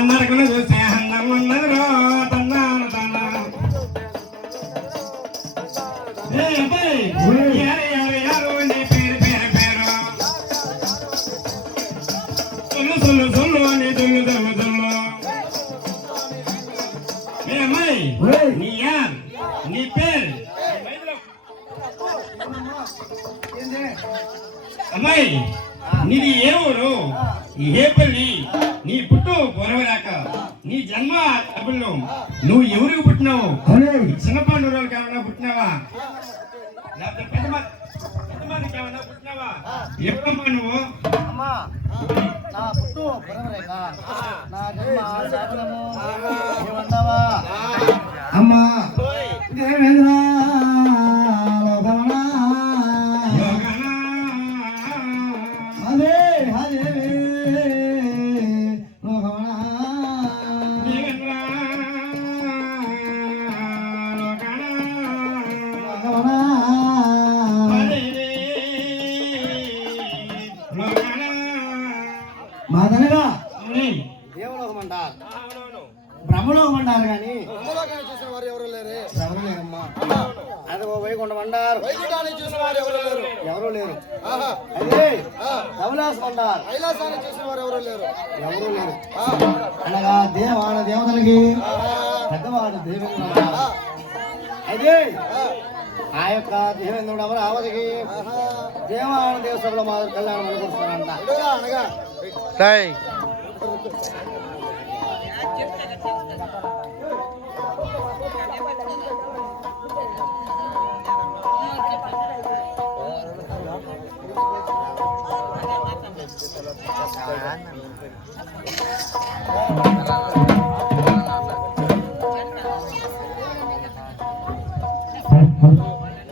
నరకులు చూస్తే అన్నం ఉన్నదో తన్నాను యారు నీ పేరు పేరు పేరు సొల్లు సొల్లు సొల్లు అని దొల్లు దొల్లు దొల్లు అమ్మాయి నీ యార్ నీ పేరు అమ్మాయి నీది ఏ ఊరు ఏ పల్లి నీ పుట్టు పొరవరాక నీ జన్మ తప్పుల్లో నువ్వు ఎవరికి పుట్టినావు చిన్నపాండూరాలు ఏమన్నా పుట్టినావా లేకపోతే పెద్దమందికి ఏమన్నా పుట్టినావా ఎప్పుడమ్మా నువ్వు నా పుట్టు పొరవరేక నా జన్మ శాసనము ఏమన్నావా అమ్మా దేవేంద్ర మాదనగా దేవలోకం అంటారు బ్రహ్మలోకం అంటారు కానీ చూసిన వారు ఎవరు లేరు ఎవరు లేరమ్మా అది వైకుంఠం అంటారు వైకుంఠాన్ని చూసిన వారు ఎవరు లేరు అదే కైలాసం అంటారు కైలాసాన్ని చూసిన వారు ఎవరు లేరు అనగా దేవాడ దేవతలకి పెద్దవాడు దేవేంద్రుడు అయితే ఆ యొక్క దేవేంద్రుడు అమరావతికి దేవాడ దేవసభలో మాదిరి కళ్యాణం అనుకుంటున్నారంట అనగా Jangan.